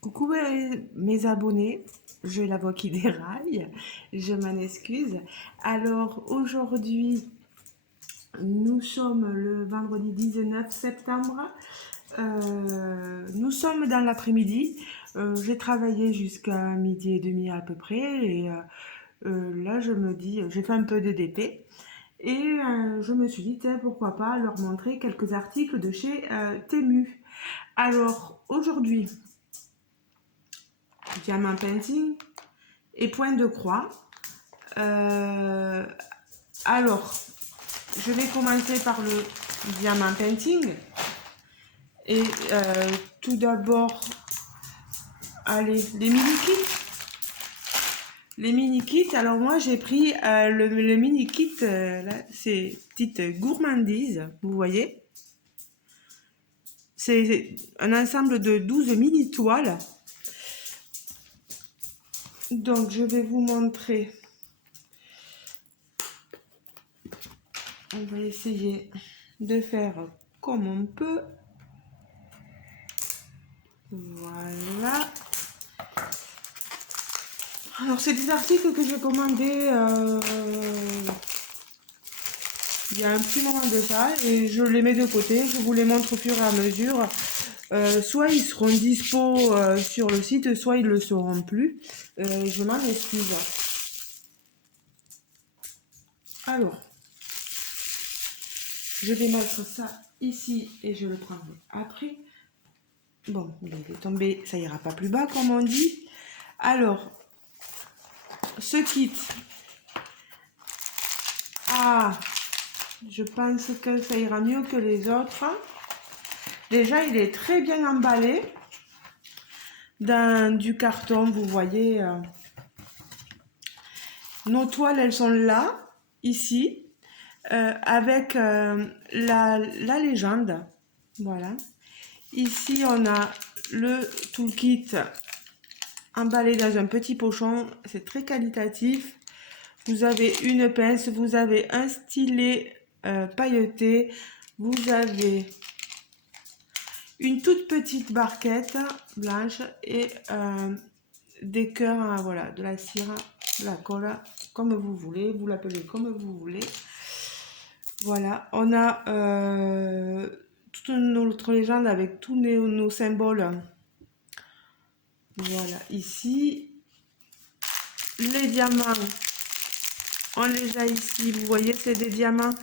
Coucou mes abonnés, j'ai la voix qui déraille, je m'en excuse. Alors aujourd'hui, nous sommes le vendredi 19 septembre, nous sommes dans l'après-midi. J'ai travaillé jusqu'à midi et demi à peu près et là je me dis, j'ai fait un peu de DP et je me suis dit, tiens, pourquoi pas leur montrer quelques articles de chez Temu. Alors aujourd'hui, diamant painting et point de croix. Euh, alors, je vais commencer par le diamant painting. Et tout d'abord, allez, les mini-kits. Les mini-kits, alors moi j'ai pris le mini-kit, là, c'est petite gourmandise, vous voyez. C'est un ensemble de 12 mini-toiles. Donc je vais vous montrer. On va essayer de faire comme on peut. Voilà. Alors, c'est des articles que j'ai commandés il y a un petit moment de ça et je les mets de côté. Je vous les montre au fur et à mesure. Soit ils seront dispo sur le site, soit ils le seront plus. Je m'en excuse. Alors, je vais mettre ça ici et je le prendrai après. Bon, il est tombé, ça ira pas plus bas comme on dit. Alors, ce kit. Ah, je pense que ça ira mieux que les autres. Déjà, il est très bien emballé dans du carton, vous voyez. Nos toiles, elles sont là, ici, avec la légende. Voilà. Ici, on a le toolkit emballé dans un petit pochon. C'est très qualitatif. Vous avez une pince, vous avez un stylet pailleté, vous avez une toute petite barquette blanche et des cœurs, voilà, de la cire, de la colle, comme vous voulez, vous l'appelez comme vous voulez. Voilà, on a toute notre légende avec tous nos symboles. Voilà, ici, les diamants, on les a ici, vous voyez, c'est des diamants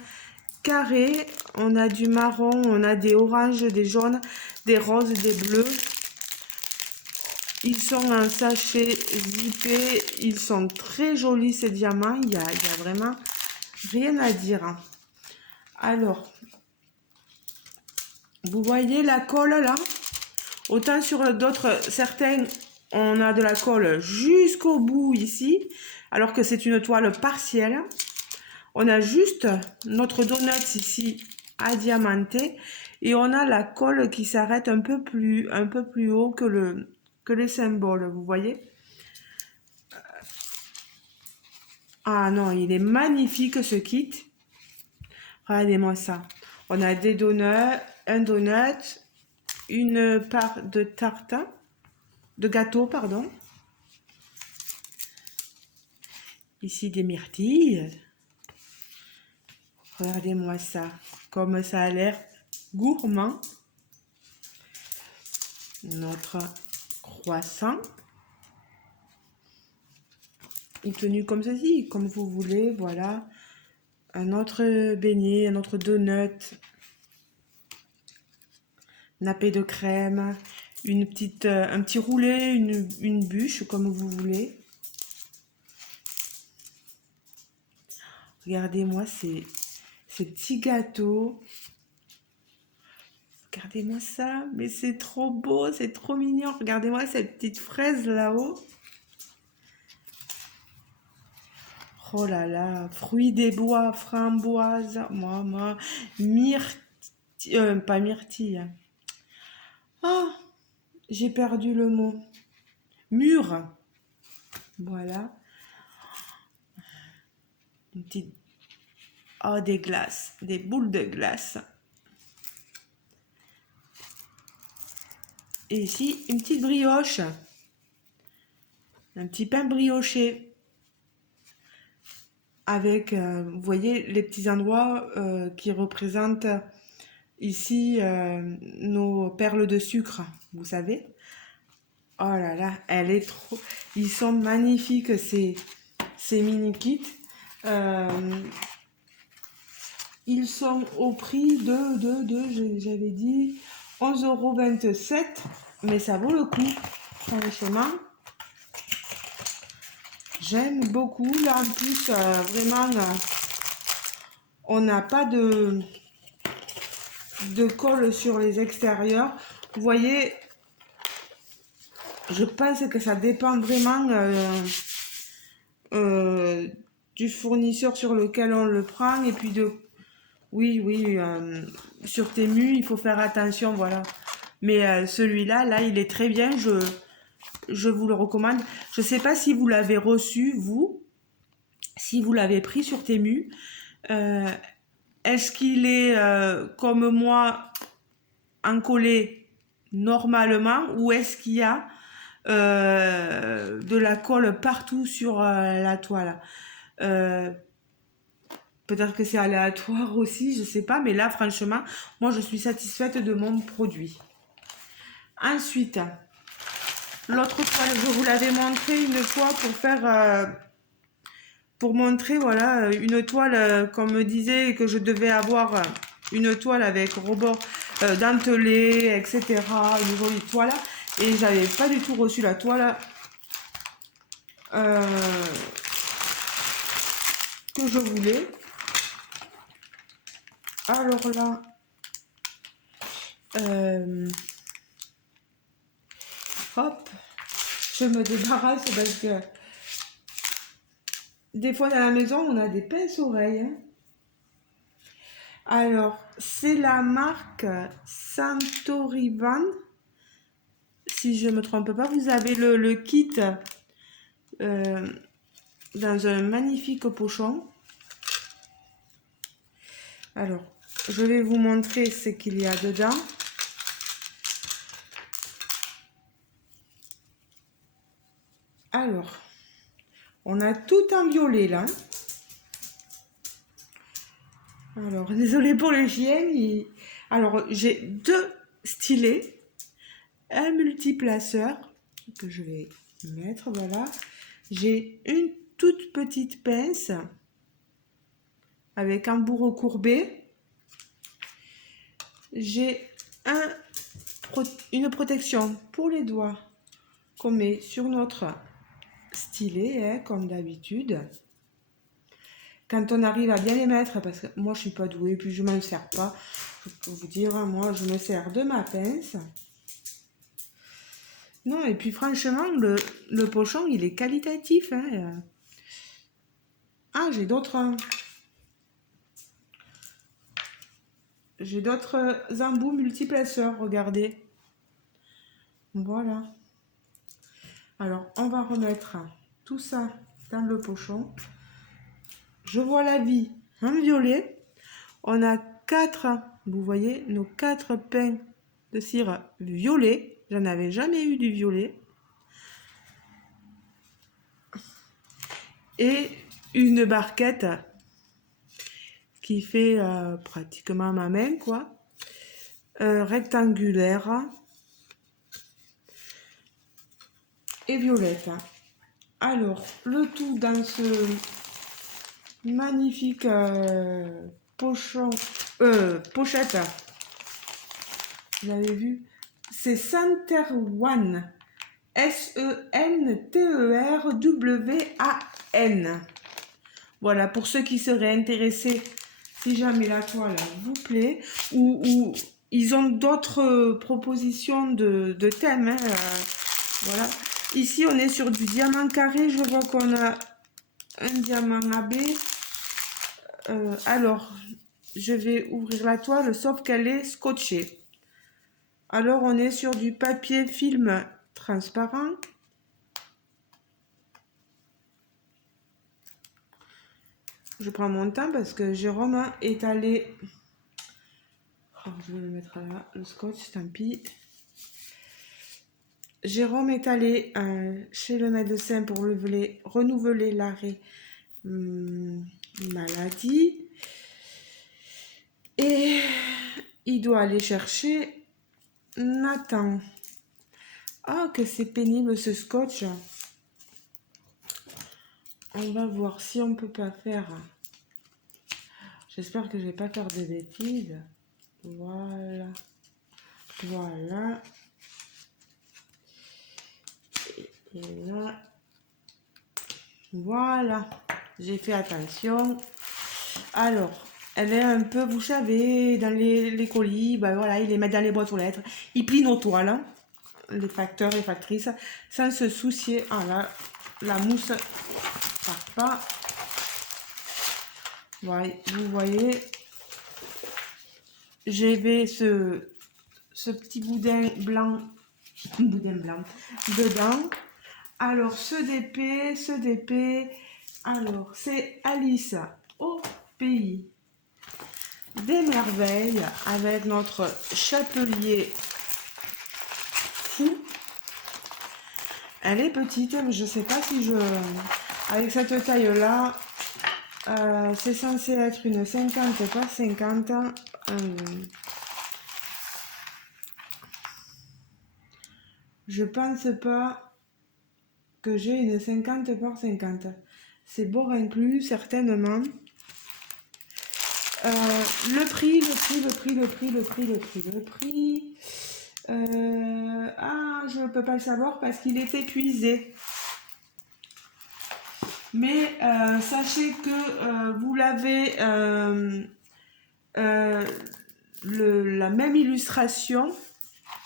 carrés. On a du marron, on a des oranges, des jaunes, des roses, des bleus. Ils sont en sachet zippé, ils sont très jolis ces diamants, il y a vraiment rien à dire. Alors, vous voyez la colle là? Autant sur d'autres, certains, on a de la colle jusqu'au bout ici, alors que c'est une toile partielle. On a juste notre donut ici à diamanter et on a la colle qui s'arrête un peu plus haut que les symboles, vous voyez? Ah non, il est magnifique ce kit. Regardez-moi ça. On a des donuts, un donut, une part de tarte, de gâteau, pardon. Ici des myrtilles. Regardez-moi ça. Comme ça a l'air gourmand. Notre croissant. Une tenue comme ceci, comme vous voulez, voilà. Un autre beignet, un autre donut. Nappé de crème. Un petit roulé, une bûche, comme vous voulez. Regardez-moi ces petits gâteaux. Regardez-moi ça, mais c'est trop beau, c'est trop mignon. Regardez-moi cette petite fraise là-haut. Oh là là, fruits des bois, framboises, myrtille, pas myrtille. Ah, j'ai perdu le mot. Mûre. Voilà. Une petite... Oh, des glaces, des boules de glace. Et ici, une petite brioche. Un petit pain brioché. Avec, vous voyez, les petits endroits qui représentent ici nos perles de sucre, vous savez. Oh là là, elle est trop... Ils sont magnifiques, ces mini kits. Euh, Ils sont au prix j'avais dit 11,27 €, mais ça vaut le coup, franchement. J'aime beaucoup. Là, en plus, vraiment, on n'a pas de colle sur les extérieurs. Vous voyez, je pense que ça dépend vraiment euh, du fournisseur sur lequel on le prend et puis de... Oui, oui, sur Temu, il faut faire attention, voilà. Mais celui-là, là, il est très bien, je vous le recommande. Je ne sais pas si vous l'avez reçu, vous, si vous l'avez pris sur Temu. Euh, Est-ce qu'il est, comme moi, encollé normalement ou est-ce qu'il y a de la colle partout sur la toile? Euh, Peut-être que c'est aléatoire aussi, je sais pas, mais là, franchement, moi, je suis satisfaite de mon produit. Ensuite, l'autre toile, je vous l'avais montré une fois pour montrer, voilà, une toile, qu'on me disait que je devais avoir une toile avec rebord dentelé, etc., une jolie toile, et j'avais pas du tout reçu la toile euh, que je voulais. Alors là, euh, hop, je me débarrasse parce que des fois dans la maison, on a des pinces-oreilles. Hein. Alors, c'est la marque Santorivan. Si je ne me trompe pas, vous avez le kit euh, dans un magnifique pochon. Alors, je vais vous montrer ce qu'il y a dedans. Alors, on a tout en violet là. Alors, désolé pour les chiens. Alors, j'ai deux stylets, un multiplaceur que je vais mettre, voilà. J'ai une toute petite pince avec un bout recourbé. J'ai une protection pour les doigts qu'on met sur notre stylet, hein, comme d'habitude. Quand on arrive à bien les mettre, parce que moi je suis pas douée, puis je m'en sers pas, je peux vous dire, moi je me sers de ma pince. Non, et puis franchement, le pochon, il est qualitatif. Hein. Ah, j'ai d'autres embouts multiplaceurs, regardez. Voilà. Alors, on va remettre tout ça dans le pochon. Je vois la vie en violet. On a vous voyez, nos 4 pains de cire violet. J'en avais jamais eu du violet. Et une barquette qui fait pratiquement ma main, quoi. Rectangulaire et violette. Alors, le tout dans ce magnifique pochette. Vous l'avez vu? C'est Santerwan. Senterwan. Voilà, pour ceux qui seraient intéressés, si jamais la toile vous plaît, ou ils ont d'autres propositions de thèmes. Hein, voilà. Ici, on est sur du diamant carré. Je vois qu'on a un diamant AB. Alors, je vais ouvrir la toile, sauf qu'elle est scotchée. Alors, on est sur du papier film transparent. Je prends mon temps parce que Jérôme est allé... Oh, je vais le mettre là, le scotch, tant pis. Jérôme est allé chez le médecin pour renouveler l'arrêt maladie. Et il doit aller chercher Nathan. Ah, que c'est pénible ce scotch. On va voir si on peut pas faire. J'espère que je vais pas faire de bêtises. Voilà. Voilà. Et là. Voilà. J'ai fait attention. Alors, elle est un peu, vous savez, dans les colis, ben voilà, ils les mettent dans les boîtes aux lettres. Ils plient nos toiles, hein, les facteurs et factrices, sans se soucier. Ah là, la mousse part pas. Voilà, vous voyez, j'avais ce petit boudin blanc dedans. Alors, ce DP, alors, c'est Alice au pays des merveilles avec notre chapelier fou. Elle est petite, mais je sais pas si je... Avec cette taille-là, c'est censé être une 50 par 50. Je pense pas que j'ai une 50 par 50. C'est bord inclus, certainement. Le prix. Ah, je ne peux pas le savoir parce qu'il est épuisé. Mais sachez que vous l'avez la même illustration.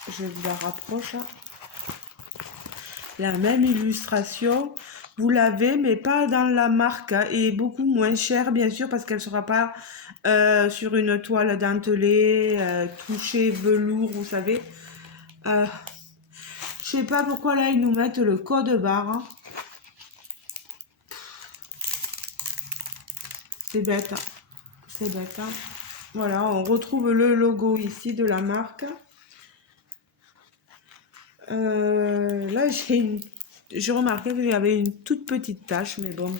Je vous la rapproche. La même illustration. Vous l'avez, mais pas dans la marque, et beaucoup moins cher, bien sûr, parce qu'elle ne sera pas sur une toile dentelée, touchée velours, vous savez. Je sais pas pourquoi là ils nous mettent le code barre. Hein. C'est bête. C'est bête. Hein. Voilà, on retrouve le logo ici de la marque. Là, j'ai remarqué que j'avais une toute petite tache, mais bon,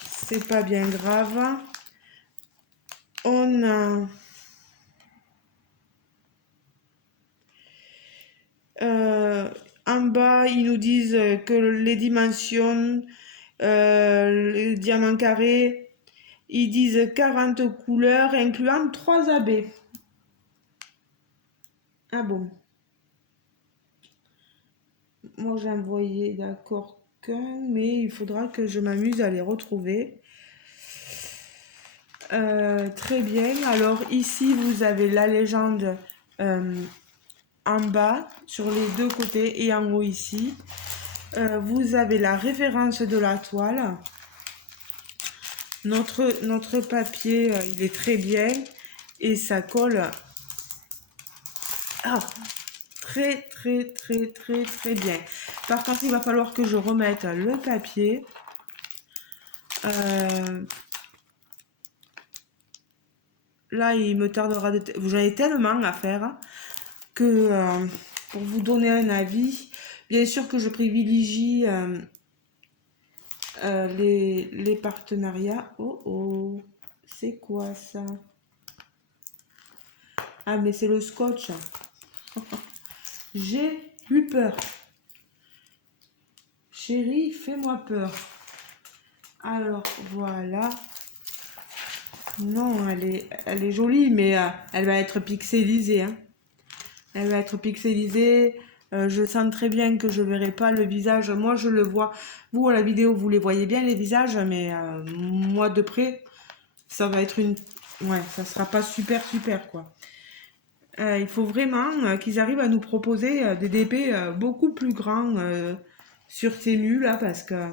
c'est pas bien grave. On a en bas, ils nous disent que les dimensions, les diamants carrés, ils disent 40 couleurs, incluant 3 AB. Ah bon. Moi, j'ai envoyé d'accord qu'un, mais il faudra que je m'amuse à les retrouver. Très bien. Alors ici, vous avez la légende en bas, sur les deux côtés, et en haut ici. Vous avez la référence de la toile. Notre papier, il est très bien. Et ça colle très bien. Par contre, il va falloir que je remette le papier. Là, il me tardera de... J'en ai tellement à faire que pour vous donner un avis, bien sûr que je privilégie les partenariats. Oh, c'est quoi ça? Ah, mais c'est le scotch. J'ai eu peur. Chérie, fais-moi peur. Alors, voilà. Non, elle est jolie, mais elle va être pixelisée. Hein. Elle va être pixelisée. Je sens très bien que je verrai pas le visage. Moi, je le vois. Vous, à la vidéo, vous les voyez bien, les visages, mais moi, de près, ça va être une... Ouais, ça sera pas super, quoi. Il faut vraiment qu'ils arrivent à nous proposer des DP beaucoup plus grands sur Temu, là, parce que...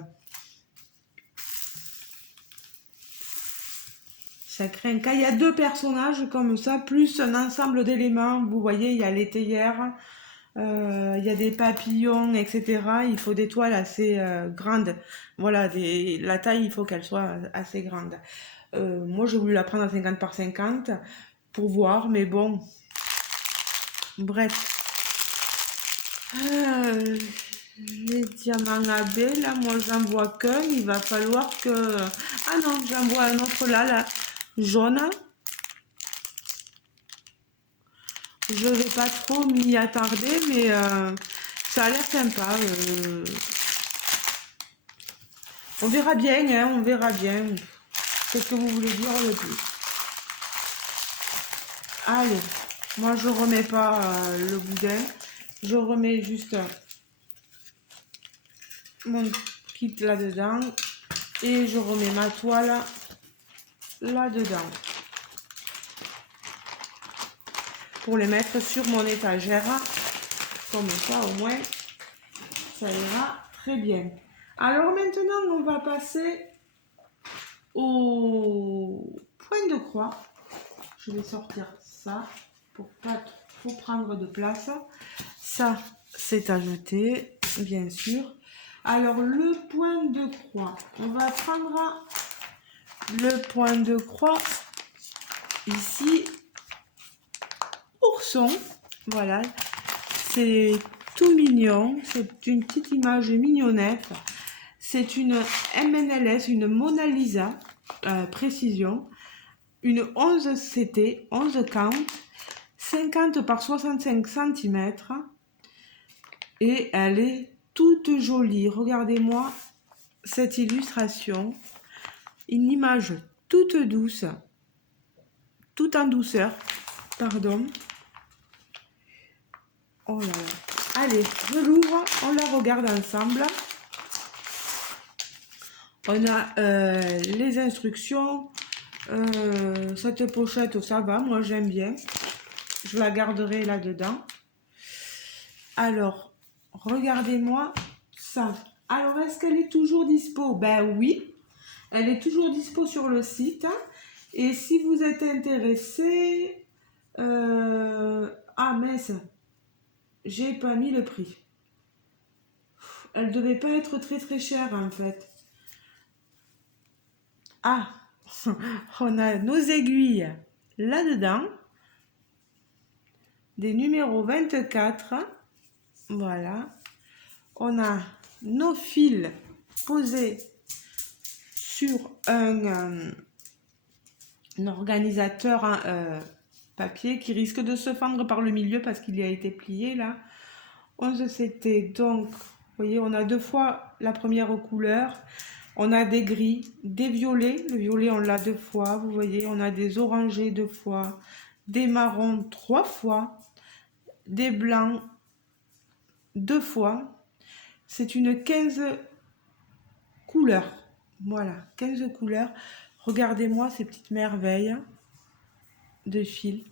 Ça craint. Quand il y a deux personnages comme ça, plus un ensemble d'éléments, vous voyez, il y a les théières, il y a des papillons, etc. Il faut des toiles assez grandes. Voilà, la taille, il faut qu'elle soit assez grande. Moi, j'ai voulu la prendre à 50 par 50 pour voir, mais bon, bref. Euh, les diamants AB, là, moi j'en vois qu'un. Il va falloir que... Ah non, j'en vois un autre là, jaune. Je vais pas trop m'y attarder, mais ça a l'air sympa. On verra bien, hein, on verra bien. Qu'est-ce que vous voulez dire le plus? Allez, moi je remets pas le boudin. Je remets juste mon kit là-dedans. Et je remets ma toile là-dedans. Pour les mettre sur mon étagère. Comme ça, au moins, ça ira très bien. Alors maintenant, on va passer au point de croix. Je vais sortir ça pour pas trop prendre de place. Ça, c'est ajouté, bien sûr. Alors, le point de croix. On va prendre le point de croix ici. Ourson. Voilà. C'est tout mignon. C'est une petite image mignonnette. C'est une MNLS, une Mona Lisa précision. Une 11 CT, 11 count, 50 par 65 cm. Et elle est toute jolie. Regardez-moi cette illustration. Une image toute douce, tout en douceur. Pardon. Oh là là. Allez, je l'ouvre, on la regarde ensemble. On a les instructions. Cette pochette, ça va, moi j'aime bien. Je la garderai là-dedans. Alors, regardez-moi ça. Alors, est-ce qu'elle est toujours dispo? Ben oui, elle est toujours dispo sur le site. Et si vous êtes intéressé... Ah mince, j'ai pas mis le prix. Elle devait pas être très très chère en fait. Ah, on a nos aiguilles là-dedans. Des numéros 24. Voilà. On a nos fils posés sur un organisateur papier qui risque de se fendre par le milieu parce qu'il a été plié là. 11 c'était donc, vous voyez, on a deux fois la première couleur. On a des gris, des violets. Le violet, on l'a deux fois. Vous voyez, on a des orangés deux fois, des marrons trois fois, des blancs deux fois. C'est une 15 couleurs. Voilà, 15 couleurs. Regardez-moi ces petites merveilles de fil.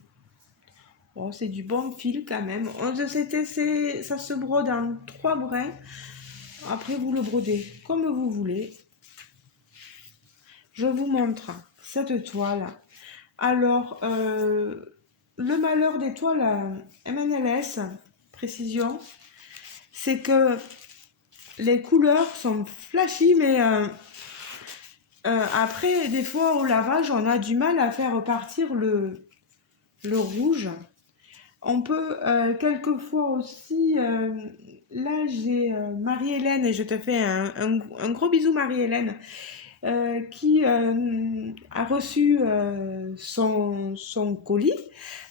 Bon, c'est du bon fil quand même. 11 CTC, ça se brode en 3 brins. Après, vous le brodez comme vous voulez. Je vous montre cette toile. Alors, le malheur des toiles MNLS, précision, c'est que les couleurs sont flashy, mais après, des fois, au lavage, on a du mal à faire partir le rouge. On peut quelquefois aussi... là, j'ai Marie-Hélène, et je te fais un gros bisou, Marie-Hélène, qui a reçu son colis.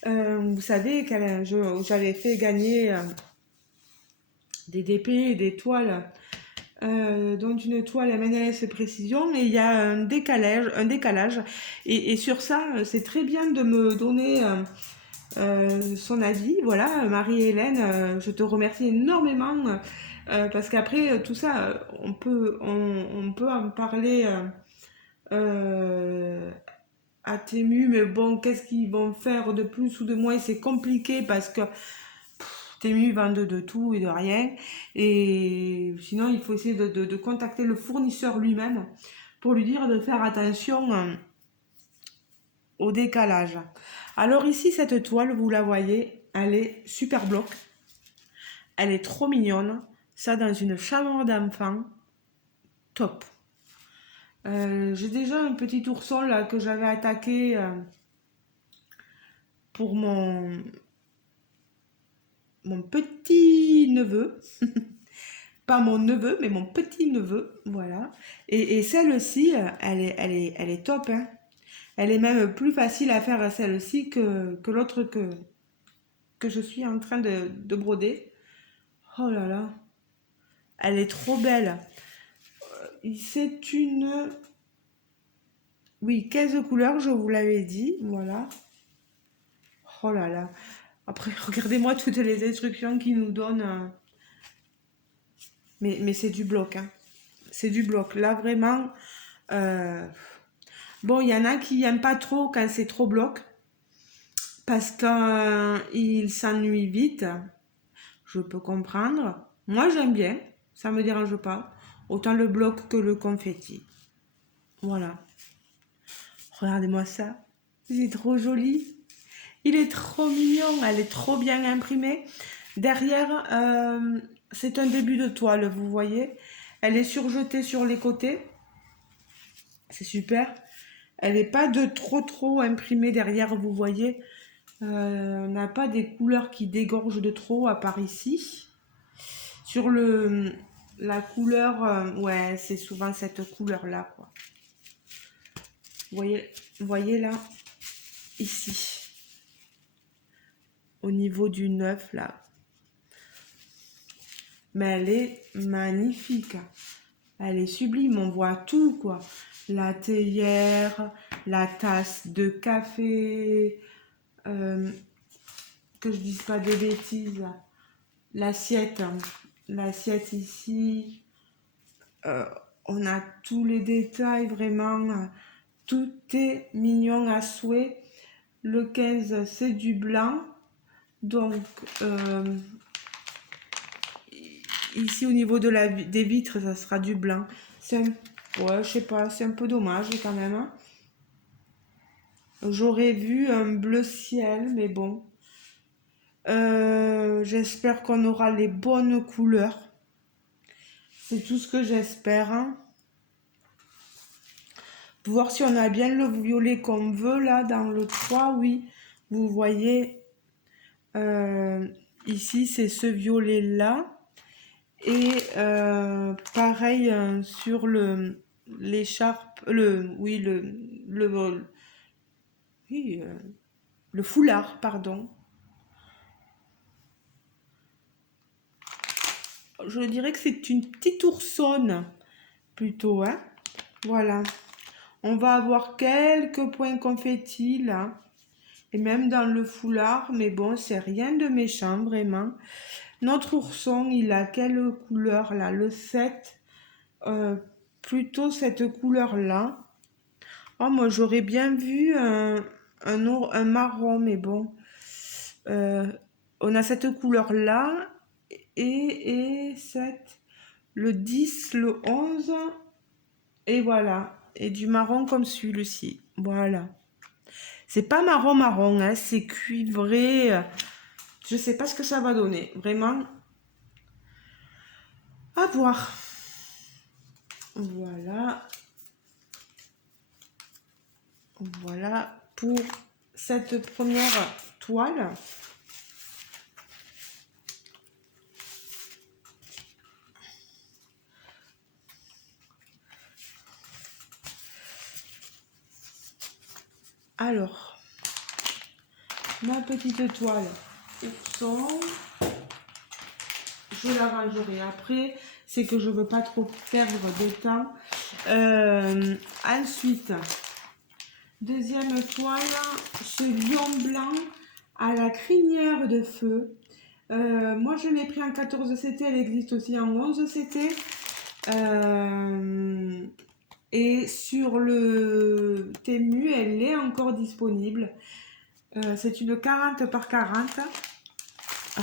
Vous savez que j'avais fait gagner des DP et des toiles, dont une toile MNS précision, et il y a un décalage. Et sur ça, c'est très bien de me donner son avis. Voilà, Marie-Hélène, je te remercie énormément. Parce qu'après tout ça, on peut en parler à Temu, mais bon, qu'est-ce qu'ils vont faire de plus ou de moins? C'est compliqué parce que Temu vend de tout et de rien. Et sinon, il faut essayer de contacter le fournisseur lui-même pour lui dire de faire attention au décalage. Alors ici, cette toile, vous la voyez, elle est super bloc. Elle est trop mignonne. Ça, dans une chambre d'enfant, top. J'ai déjà un petit ourson là que j'avais attaqué pour mon petit neveu. Pas mon neveu, mais mon petit neveu. Voilà. Et celle-ci, elle est top, hein. Elle est même plus facile à faire celle-ci que l'autre que je suis en train de broder. Oh là là, elle est trop belle. C'est une... Oui, 15 couleurs, je vous l'avais dit. Voilà. Oh là là. Après, regardez-moi toutes les instructions qu'ils nous donnent. Mais c'est du bloc, hein. C'est du bloc. Là, vraiment... euh, Bon, il y en a qui n'aiment pas trop quand c'est trop bloc. Parce qu'ils s'ennuient vite. Je peux comprendre. Moi, j'aime bien. Ça me dérange pas. Autant le bloc que le confetti. Voilà. Regardez-moi ça. C'est trop joli. Il est trop mignon. Elle est trop bien imprimée. Derrière, c'est un début de toile, vous voyez. Elle est surjetée sur les côtés. C'est super. Elle n'est pas de trop imprimée derrière, vous voyez. On n'a pas des couleurs qui dégorgent de trop, à part ici. Sur la couleur, ouais, c'est souvent cette couleur-là, quoi. Vous voyez là, ici, au niveau du 9 là. Mais elle est magnifique. Elle est sublime, on voit tout, quoi. La théière, la tasse de café, que je dise pas de bêtises. L'assiette, hein. L'assiette ici. Euh, on a tous les détails, vraiment. Tout est mignon à souhait. Le 15, c'est du blanc. Donc, ici, au niveau des vitres, ça sera du blanc. Ouais, je sais pas, c'est un peu dommage quand même, hein. J'aurais vu un bleu ciel, mais bon. J'espère qu'on aura les bonnes couleurs. C'est tout ce que j'espère, hein. Pour voir si on a bien le violet qu'on veut, là, dans le 3, oui. Vous voyez, ici, c'est ce violet-là. Et pareil sur l'écharpe, oui, le foulard, pardon. Je dirais que c'est une petite oursonne, plutôt, hein. Voilà. On va avoir quelques points confettis, là. Et même dans le foulard, mais bon, c'est rien de méchant, vraiment. Notre ourson, il a quelle couleur, là? Le 7. Plutôt cette couleur-là. Oh, moi, j'aurais bien vu un marron, mais bon. Euh, on a cette couleur-là et le 10, le 11, et voilà. Et du marron comme celui-ci. Voilà. C'est pas marron, hein, c'est cuivré. Je sais pas ce que ça va donner. Vraiment, à voir. Voilà. Voilà pour cette première toile. Alors, ma petite toile ourson, je la rangerai après. C'est que je veux pas trop perdre de temps. Ensuite, deuxième toile, ce lion blanc à la crinière de feu. Moi, je l'ai pris en 14 CT, elle existe aussi en 11 CT. Et sur le Temu, elle est encore disponible. C'est une 40 par 40.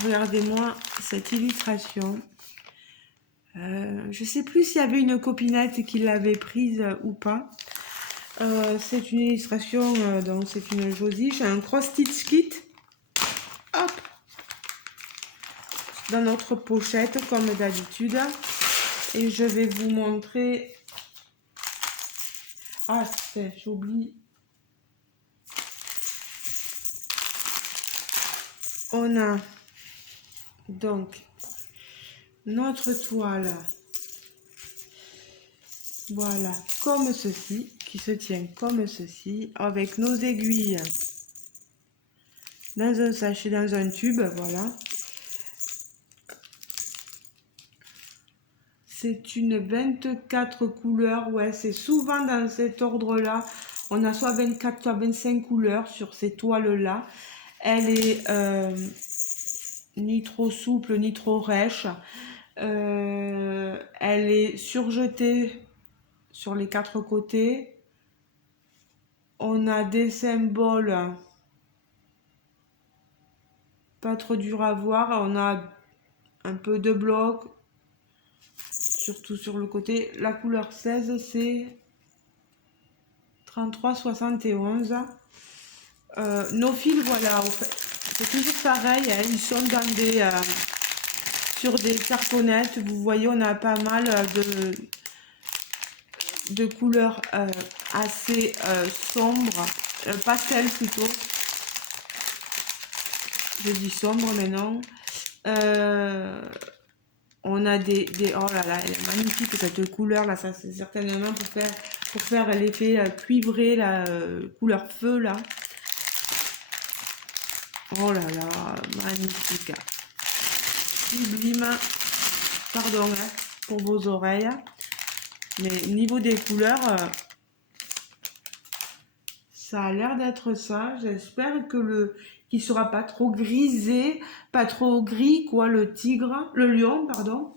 Regardez-moi cette illustration. Je ne sais plus s'il y avait une copinette qui l'avait prise ou pas. C'est une illustration, donc c'est une Josie. J'ai un cross-stitch kit. Hop, dans notre pochette comme d'habitude. Et je vais vous montrer. Ah, j'oublie. On a Donc, notre toile, voilà, comme ceci, qui se tient comme ceci, avec nos aiguilles dans un sachet, dans un tube, voilà. C'est une 24 couleurs, ouais, c'est souvent dans cet ordre-là. On a soit 24, soit 25 couleurs sur ces toiles-là. Elle est ni trop souple, ni trop rêche. Elle est surjetée sur les 4 côtés. On a des symboles pas trop durs à voir. On a un peu de bloc, surtout sur le côté. La couleur 16, c'est 33,71. Nos fils, voilà, c'est toujours pareil, hein, ils sont dans des, sur des cartonnettes. Vous voyez, on a pas mal de couleurs assez sombres, pastel plutôt. Je dis sombre maintenant. On a oh là là, elle est magnifique cette couleur là, ça c'est certainement pour faire l'effet cuivré, la couleur feu là. Oh là là, magnifique. Sublime. Pardon hein, pour vos oreilles. Mais niveau des couleurs, ça a l'air d'être ça. J'espère que qu'il sera pas trop grisé, pas trop gris quoi, le lion, pardon.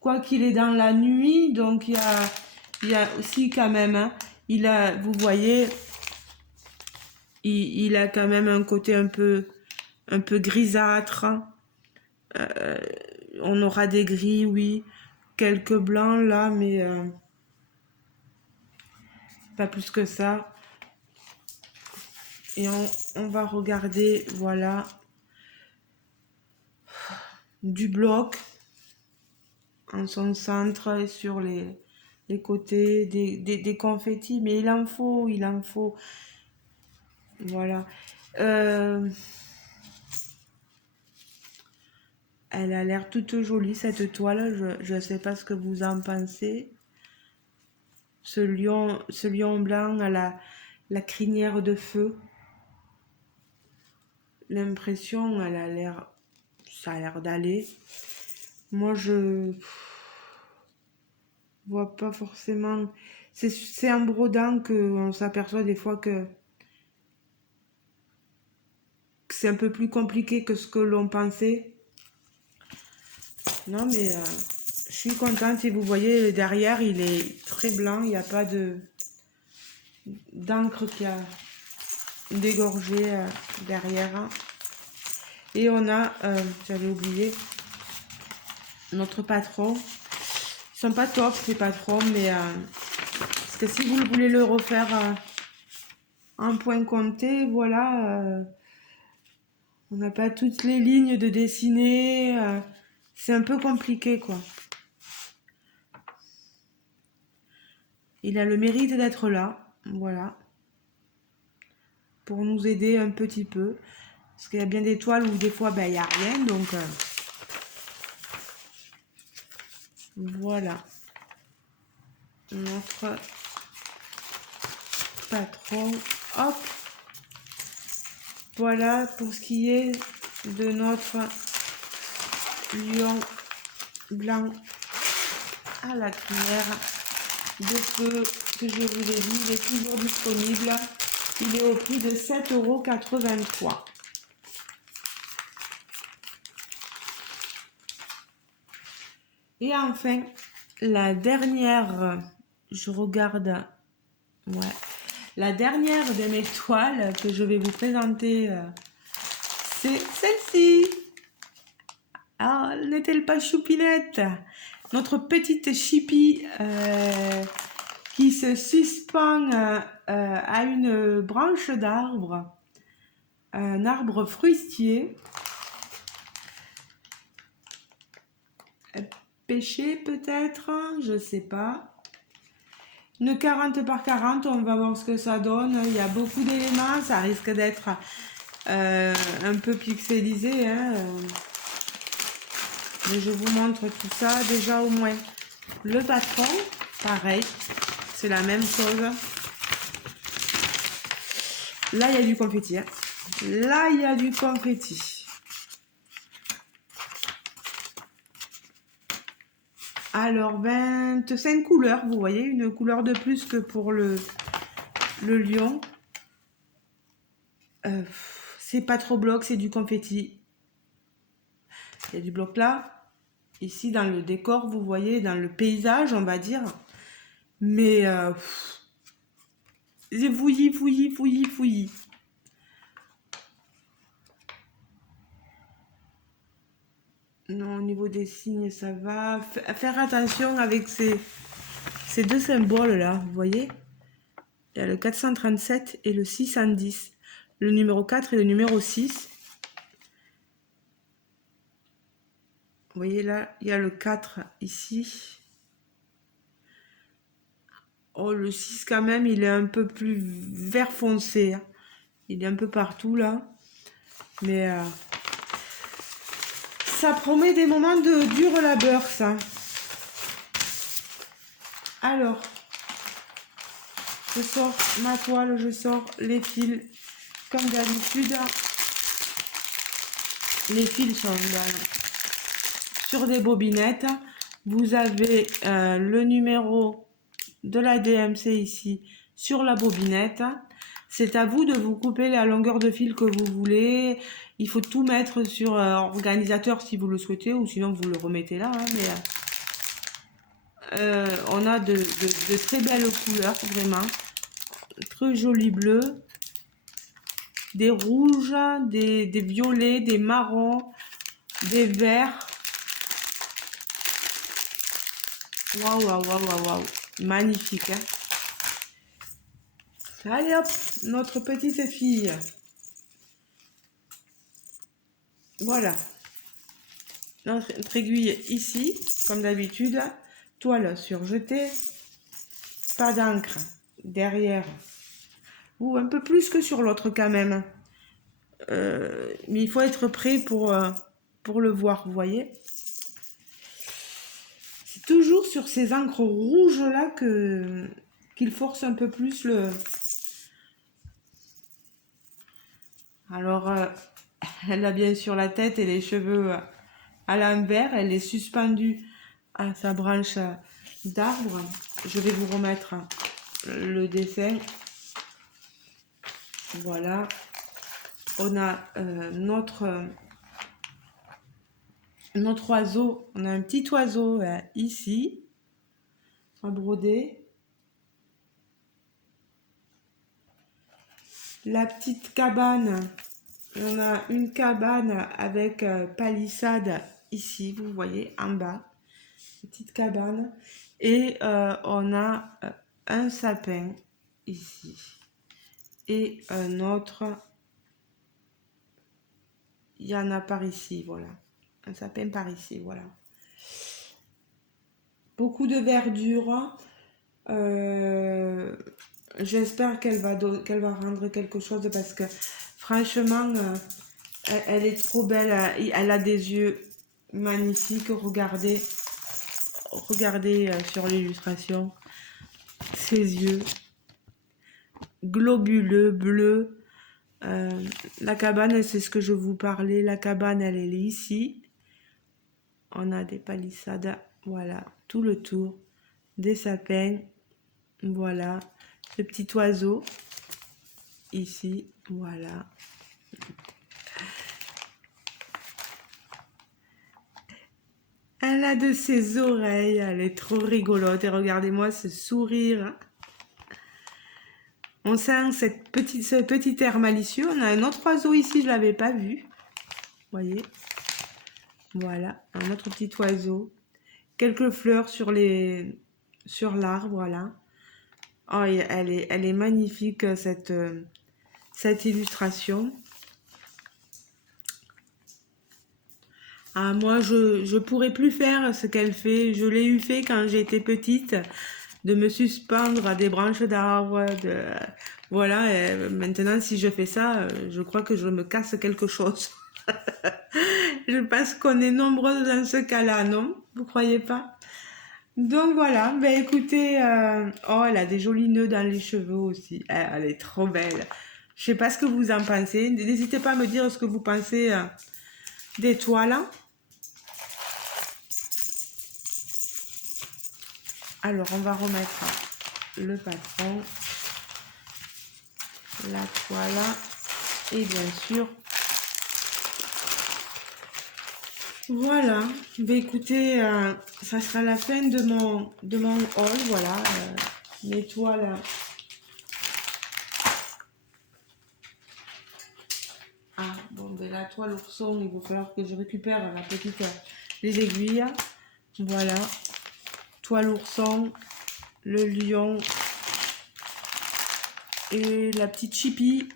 Quoi qu'il est dans la nuit, donc il y a aussi quand même, hein, vous voyez, il a quand même un côté un peu grisâtre. On aura des gris, oui, quelques blancs là, mais pas plus que ça. Et on va regarder, voilà, du bloc en son centre et sur les côtés, des confettis, mais il en faut. Voilà. Elle a l'air toute jolie cette toile, je ne sais pas ce que vous en pensez. Ce lion blanc à la crinière de feu. L'impression, ça a l'air d'aller. Moi, je vois pas forcément. C'est en brodant qu'on s'aperçoit des fois que c'est un peu plus compliqué que ce que l'on pensait. Non, mais je suis contente. Et vous voyez, derrière, il est très blanc. Il n'y a pas d'encre qui a dégorgé derrière. Et on a, j'avais oublié, notre patron. Ils sont pas top, ces patrons, mais parce que si vous voulez le refaire en point compté, voilà, on n'a pas toutes les lignes de dessiner. C'est un peu compliqué, quoi. Il a le mérite d'être là, voilà, pour nous aider un petit peu. Parce qu'il y a bien des toiles où des fois, ben, il n'y a rien, donc voilà. Notre patron, hop. Voilà pour ce qui est de notre lion blanc à la crinière de feu que je vous ai dit, il est toujours disponible. Il est au prix de 7,83 €. Et enfin, la dernière, je regarde, ouais, la dernière de mes toiles que je vais vous présenter, c'est celle-ci. Ah, n'est-elle pas choupinette? Notre petite chipie qui se suspend à une branche d'arbre, un arbre fruitier. Pêché peut-être, je sais pas. Une 40 par 40, on va voir ce que ça donne. Il y a beaucoup d'éléments, ça risque d'être un peu pixelisé, hein, mais je vous montre tout ça. Déjà au moins le patron, pareil, c'est la même chose. Là, il y a du confetti. Hein. Là, il y a du confetti. Alors, 25 couleurs, vous voyez, une couleur de plus que pour le lion. C'est pas trop bloc, c'est du confetti. Il y a du bloc là. Ici, dans le décor, vous voyez, dans le paysage, on va dire. Mais j'ai fouillis. Non, au niveau des signes, ça va. Faire attention avec ces deux symboles-là, vous voyez. Il y a le 437 et le 610. Le numéro 4 et le numéro 6. Vous voyez là, il y a le 4 ici. Oh, le 6 quand même, il est un peu plus vert foncé. Hein. Il est un peu partout là. Mais ça promet des moments de dur labeur, ça. Alors, je sors ma toile, je sors les fils. Comme d'habitude, les fils sont sur des bobinettes. Vous avez le numéro de la DMC ici sur la bobinette. C'est à vous de vous couper la longueur de fil que vous voulez. Il faut tout mettre sur organisateur si vous le souhaitez, ou sinon vous le remettez là. Hein, mais on a de très belles couleurs, vraiment. Très joli bleu. Des rouges, des violets, des marrons, des verts. Waouh. Magnifique. Hein. Allez hop, notre petite fille. Voilà. Notre aiguille ici, comme d'habitude. Toile surjetée. Pas d'encre derrière. Ou un peu plus que sur l'autre quand même. Mais il faut être prêt pour le voir, vous voyez. C'est toujours sur ces encres rouges là qu'il force un peu plus le... Alors, elle a bien sûr la tête et les cheveux à l'envers. Elle est suspendue à sa branche d'arbre. Je vais vous remettre le dessin. Voilà. On a notre oiseau. On a un petit oiseau ici, à broder. La petite cabane. On a une cabane avec palissade ici, vous voyez, en bas. Petite cabane. Et on a un sapin ici. Et un autre, il y en a par ici, voilà. Un sapin par ici, voilà. Beaucoup de verdure. J'espère qu'elle va rendre quelque chose parce que franchement, elle est trop belle. Elle a des yeux magnifiques. Regardez sur l'illustration. Ses yeux globuleux, bleus. La cabane, c'est ce que je vous parlais. La cabane, elle est ici. On a des palissades, voilà, tout le tour. Des sapins, voilà. Le petit oiseau, ici, voilà. Elle a de ses oreilles, elle est trop rigolote. Et regardez-moi ce sourire. On sent ce petit air malicieux. On a un autre oiseau ici, je ne l'avais pas vu. Voyez. Voilà, un autre petit oiseau. Quelques fleurs sur l'arbre, voilà. Oh, elle est magnifique, cette illustration. Ah, moi, je pourrais plus faire ce qu'elle fait. Je l'ai eu fait quand j'étais petite. de me suspendre à des branches d'arbres. Voilà, et maintenant, si je fais ça, je crois que je me casse quelque chose. Je pense qu'on est nombreux dans ce cas-là, non? Vous croyez pas? Donc voilà, ben écoutez, oh, elle a des jolis nœuds dans les cheveux aussi. Elle est trop belle. Je sais pas ce que vous en pensez. N'hésitez pas à me dire ce que vous pensez des toiles. Alors, on va remettre le patron, la toile et bien sûr, voilà. Ben écoutez, ça sera la fin de mon haul. Voilà, mes toiles. Ah, bon, ben la toile ourson, il va falloir que je récupère la petite, les aiguilles. Voilà, toile ourson, le lion et la petite chipie.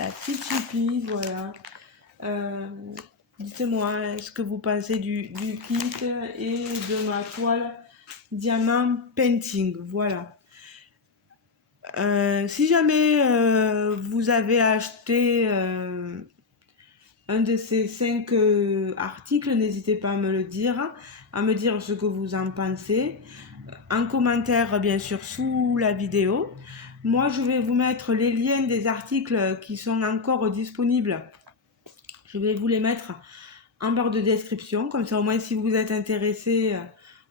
La petite chipie, voilà. Euh, Dites-moi ce que vous pensez du kit et de ma toile diamant painting. Voilà. Si jamais vous avez acheté un de ces 5 articles, n'hésitez pas à me le dire, à me dire ce que vous en pensez. En commentaire, bien sûr, sous la vidéo. Moi, je vais vous mettre les liens des articles qui sont encore disponibles. Je vais vous les mettre en barre de description. Comme ça, au moins, si vous êtes intéressé,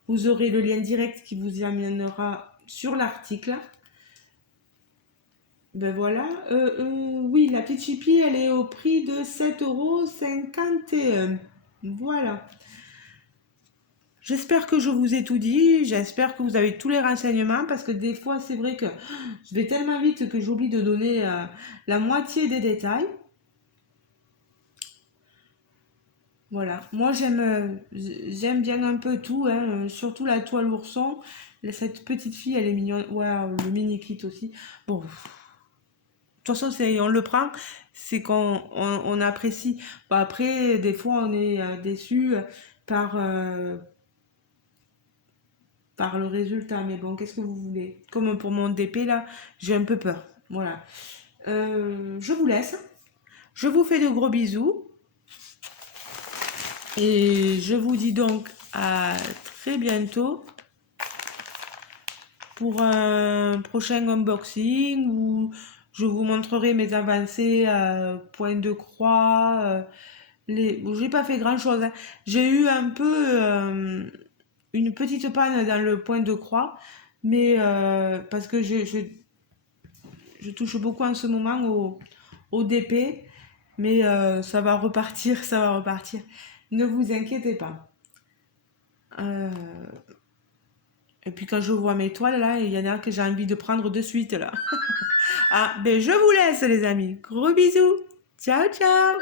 vous aurez le lien direct qui vous y amènera sur l'article. Ben voilà. Oui, la petite chipie, elle est au prix de 7,51 €. Voilà. J'espère que je vous ai tout dit. J'espère que vous avez tous les renseignements parce que des fois, c'est vrai que je vais tellement vite que j'oublie de donner la moitié des détails. Voilà, moi j'aime bien un peu tout, hein, surtout la toile ourson. Cette petite fille, elle est mignonne. Ouais, le mini kit aussi. Bon, de toute façon, on le prend, c'est qu'on apprécie. Bon, après, des fois, on est déçu par, euh, par le résultat. Mais bon, qu'est-ce que vous voulez? Comme pour mon DP, là, j'ai un peu peur. Voilà. Je vous laisse. Je vous fais de gros bisous. Et je vous dis donc à très bientôt pour un prochain unboxing où je vous montrerai mes avancées point de croix. J'ai pas fait grand chose, hein. J'ai eu un peu une petite panne dans le point de croix, mais parce que je touche beaucoup en ce moment au DP, mais ça va repartir, ça va repartir. Ne vous inquiétez pas. Euh, Et puis quand je vois mes toiles là, il y en a que j'ai envie de prendre de suite là. Ah, ben je vous laisse les amis. Gros bisous. Ciao, ciao.